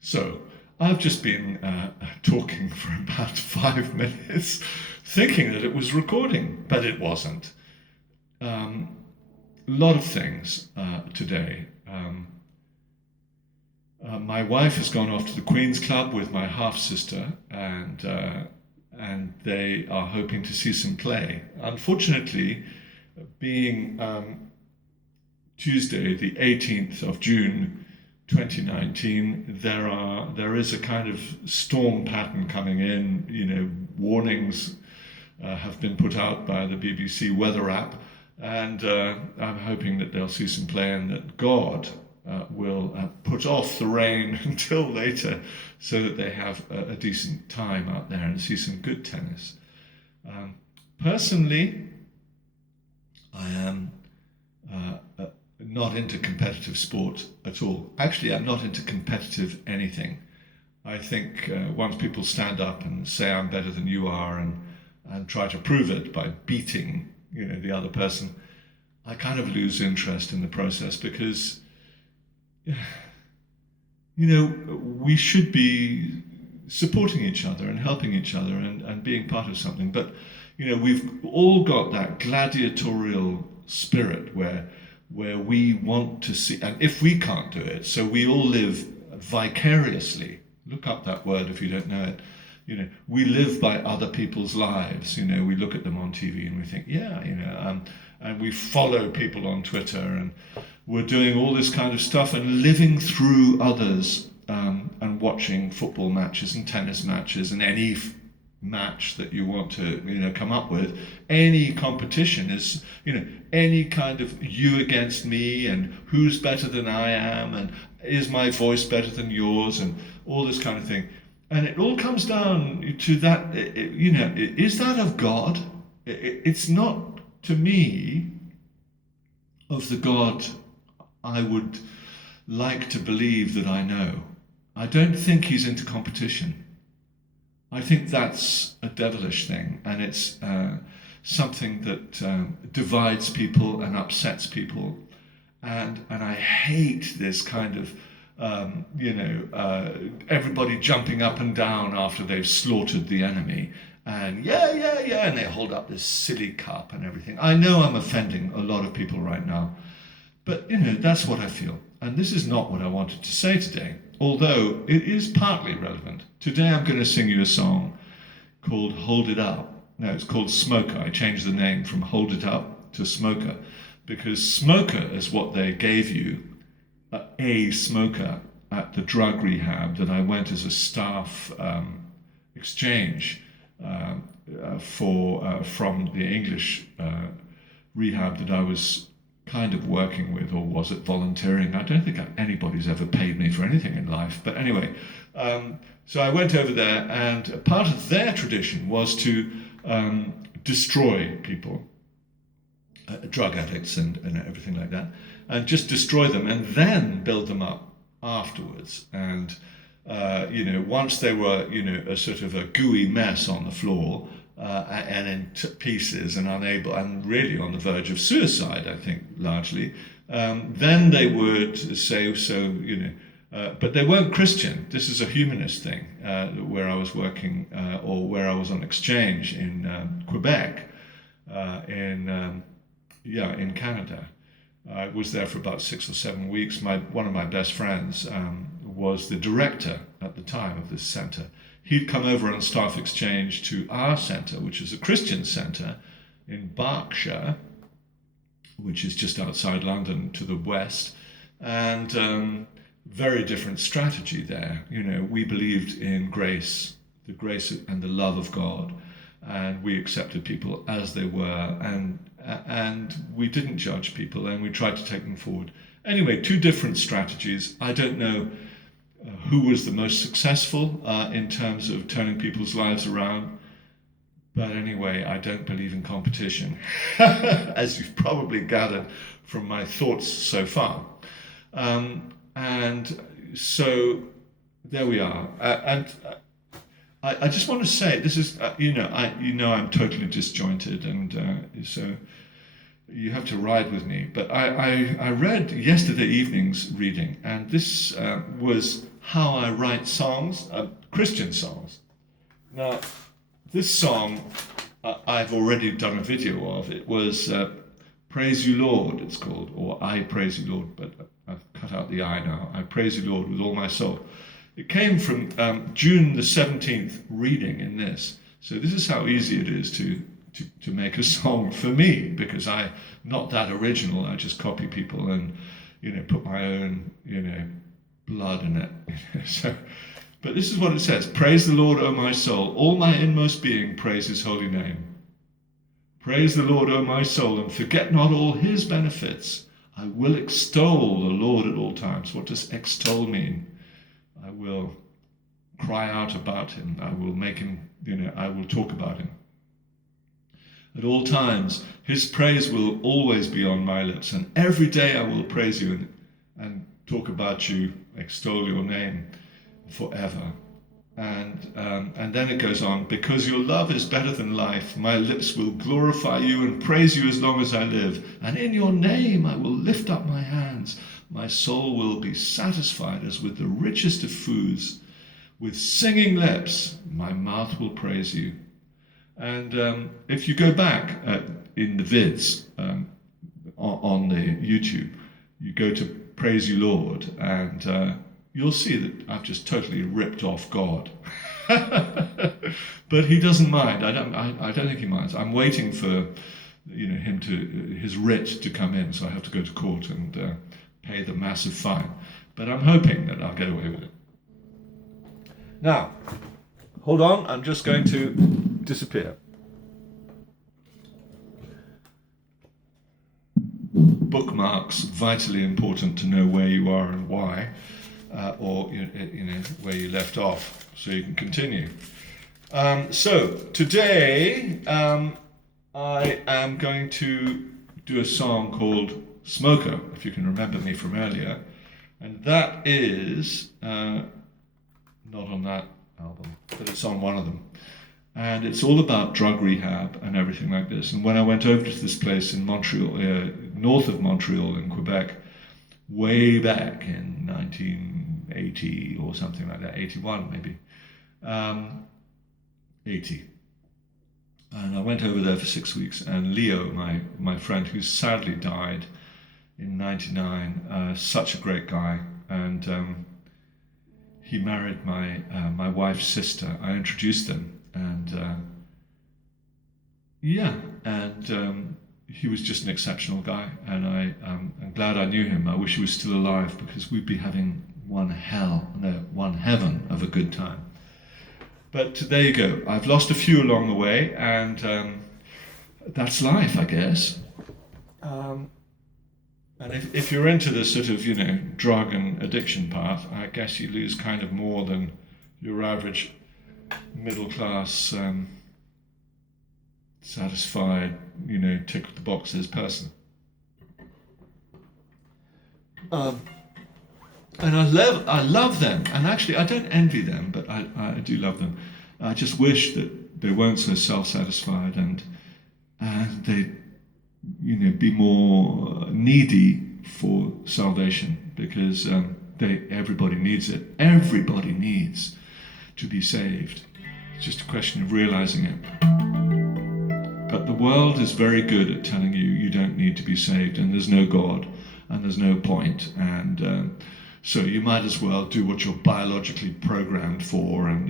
So I've just been talking for about 5 minutes, thinking that it was recording, but it wasn't. Um, a lot of things today. My wife has gone off to the Queen's Club with my half sister, and they are hoping to see some play. Unfortunately, being Tuesday, the 18th of June, 2019, there is a kind of storm pattern coming in. Warnings have been put out by the BBC weather app, and I'm hoping that they'll see some play and that God will put off the rain until later, so that they have a decent time out there and see some good tennis. Personally, I am not into competitive sport at all. Actually, I'm not into competitive anything. I think once people stand up and say I'm better than you are, and try to prove it by beating the other person, I kind of lose interest in the process, because we should be supporting each other and helping each other and being part of something. But we've all got that gladiatorial spirit where we want to see, and if we can't do it, so we all live vicariously. Look up that word if you don't know it. We live by other people's lives. We look at them on TV and we think, and we follow people on Twitter, and we're doing all this kind of stuff and living through others, and watching football matches and tennis matches and any match that you want to come up with. Any competition is any kind of you against me, and who's better than I am, and is my voice better than yours, and all this kind of thing. And it all comes down to that. Is that of God? It's not, to me, of the God I would like to believe that I know. I don't think he's into competition. I think that's a devilish thing, and it's something that divides people and upsets people, and I hate this kind of everybody jumping up and down after they've slaughtered the enemy, and and they hold up this silly cup and everything. I know I'm offending a lot of people right now, but that's what I feel, and this is not what I wanted to say today, although it is partly relevant. Today I'm going to sing you a song called Hold It Up. No, it's called Smoker. I changed the name from Hold It Up to Smoker, because smoker is what they gave you, a smoker, at the drug rehab that I went as a staff exchange from the English rehab that I was kind of working with, or was it volunteering? I don't think anybody's ever paid me for anything in life. But anyway, so I went over there, and part of their tradition was to destroy people, drug addicts and everything like that, and just destroy them and then build them up afterwards. And once they were a sort of a gooey mess on the floor, and in pieces and unable and really on the verge of suicide, I think largely, then they would say, but they weren't Christian. This is a humanist thing, where I was working, or where I was on exchange in Quebec, in Canada. I was there for about 6 or 7 weeks. One of my best friends was the director at the time of this centre. He'd come over on staff exchange to our centre, which is a Christian centre in Berkshire, which is just outside London to the west, and very different strategy there. We believed in grace, the grace and the love of God, and we accepted people as they were, and we didn't judge people, and we tried to take them forward. Anyway, two different strategies. I don't know who was the most successful in terms of turning people's lives around, but anyway, I don't believe in competition, as you've probably gathered from my thoughts so far. And so there we are. And I just want to say, this is, I'm totally disjointed, and so you have to ride with me. But I read yesterday evening's reading, and this was how I write songs, Christian songs. Now, this song I've already done a video of. It was Praise You Lord, it's called, or I Praise You Lord, but I've cut out the I now. I praise you Lord with all my soul. It came from June the 17th reading in this. So this is how easy it is to make a song for me, because I'm not that original. I just copy people and, put my own, blood in it. So, but this is what it says. Praise the Lord, O my soul. All my inmost being praise his holy name. Praise the Lord, O my soul, and forget not all his benefits. I will extol the Lord at all times. What does extol mean? I will cry out about him. I will make him, I will talk about him. At all times, his praise will always be on my lips, and every day I will praise you and talk about you, extol your name forever. And then it goes on, because your love is better than life, my lips will glorify you and praise you as long as I live. And in your name I will lift up my hands. My soul will be satisfied as with the richest of foods. With singing lips, my mouth will praise you. And if you go back in the vids on the YouTube, you go to Praise You Lord, and you'll see that I've just totally ripped off God. But he doesn't mind. I don't think he minds. I'm waiting for his writ to come in, so I have to go to court and pay the massive fine. But I'm hoping that I'll get away with it. Now, hold on, I'm just going to disappear. Bookmarks, vitally important to know where you are and why. Or where you left off, so you can continue. So today I am going to do a song called Smoker, if you can remember me from earlier, and that is not on that album, but it's on one of them, and it's all about drug rehab and everything like this. And when I went over to this place in Montreal, north of Montreal in Quebec, way back in 1980 or something like that, 81 maybe, 80. And I went over there for 6 weeks, and Leo, my friend, who sadly died in 99, such a great guy, and he married my wife's sister. I introduced them, and he was just an exceptional guy, and I'm glad I knew him. I wish he was still alive, because we'd be having one heaven of a good time. But there you go. I've lost a few along the way, and that's life, I guess. And if you're into the sort of, drug and addiction part, I guess you lose kind of more than your average middle class, satisfied, tick the boxes person. And I love them, and actually I don't envy them, but I do love them. I just wish that they weren't so self-satisfied and they be more needy for salvation, because everybody needs it. Everybody needs to be saved. It's just a question of realizing it. But the world is very good at telling you you don't need to be saved, and there's no God, and there's no point, and so you might as well do what you're biologically programmed for, and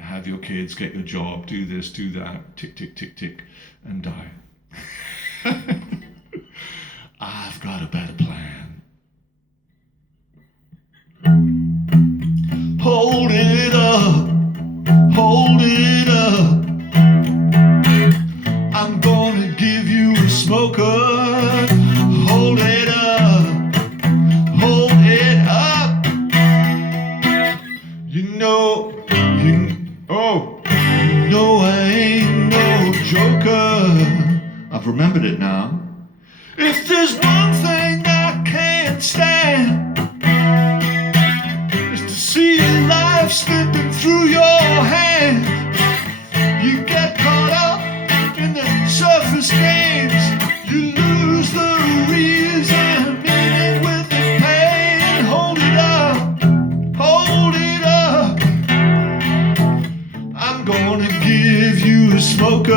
have your kids, get your job, do this, do that, tick, tick, tick, tick, and die. I've got a better plan. Hold it up, hold it up. I'm gonna give you a smoker. Hold it up, hold it up. I ain't no joker. I've remembered it now. If there's one thing I can't stand, it's to see life slipping through your hands. You get caught up in the surface games, you lose a smoker.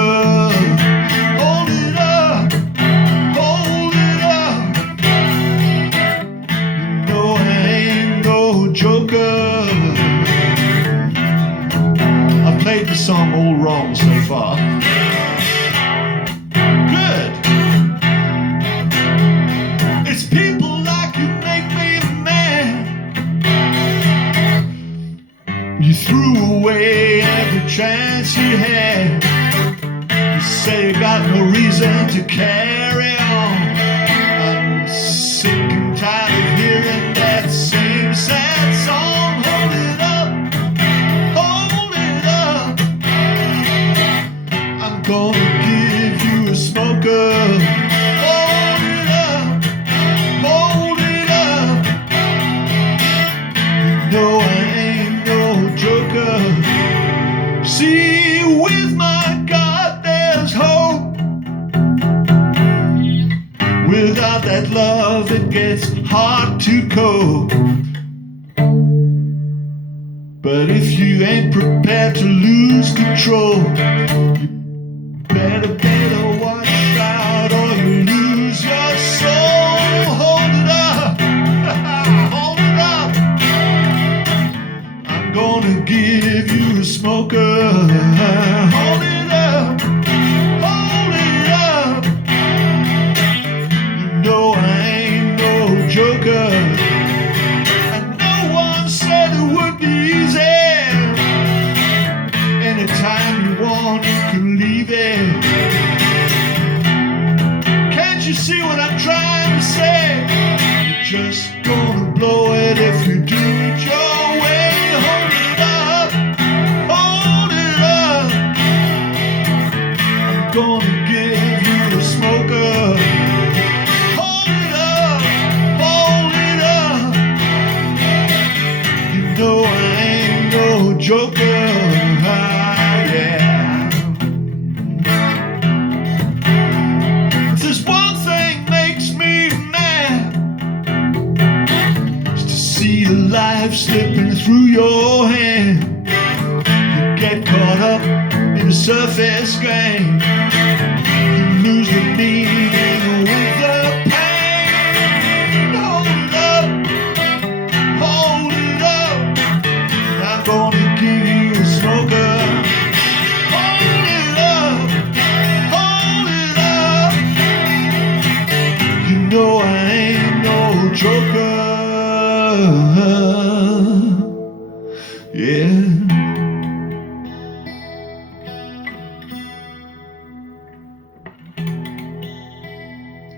Hold it up, hold it up. You know I ain't no joker. I've played the song all wrong so far. Good. It's people like you make me mad. You threw away every chance you had. You say you got no reason to carry on. I'm sick and tired of hearing that same sad song. Hold it up, hold it up. I'm gonna give you a smoker. Hold it up, hold it up. You know I ain't no joker. See, with my God there's hope. Without that love it gets hard to cope. But if you ain't prepared to lose control, you better watch out or you lose your soul. Hold it up, hold it up. I'm gonna give you a smoker. Hold it up, hold it up. You know I ain't no joker. And no one said it would be easy. Anytime you want, you can leave it. Can't you see what I'm trying to say? You're just gonna blow it if you do it your way. Hold it up, hold it up. I'm gonna give you a smoker. Hold it up, hold it up. You know I ain't no joker. Yeah. If there's one thing makes me mad, it's to see your life slipping through your hand. You get caught up in the surface game. You lose the meaning with the pain. Hold it up, hold it up. I'm gonna give you a smoker. Hold it up, hold it up. You know I ain't no joker. Yeah.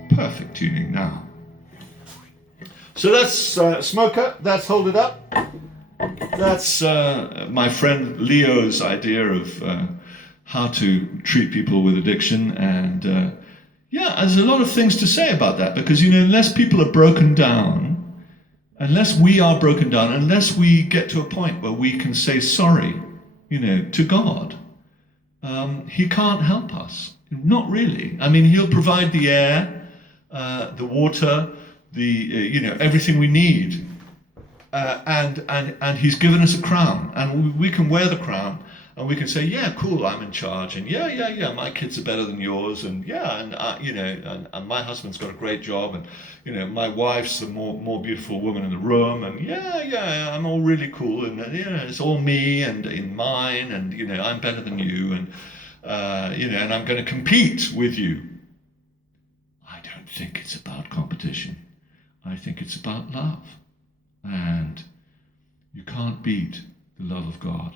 Perfect tuning now. So that's Smoker, that's Hold It Up. That's my friend Leo's idea of how to treat people with addiction. And yeah, there's a lot of things to say about that, because, you know, unless people are broken down, unless we are broken down, unless we get to a point where we can say sorry, you know, to God, he can't help us. Not really. I mean, he'll provide the air, the water, the you know, everything we need, and he's given us a crown, and we can wear the crown, and we can say, yeah, cool, I'm in charge, and yeah, my kids are better than yours, and yeah, and you know, and my husband's got a great job, and you know, my wife's the more beautiful woman in the room, and yeah, I'm all really cool, and you know, it's all me and in mine, and you know, I'm better than you, and you know, and I'm going to compete with you. I don't think it's about competition. I think it's about love. And you can't beat the love of God.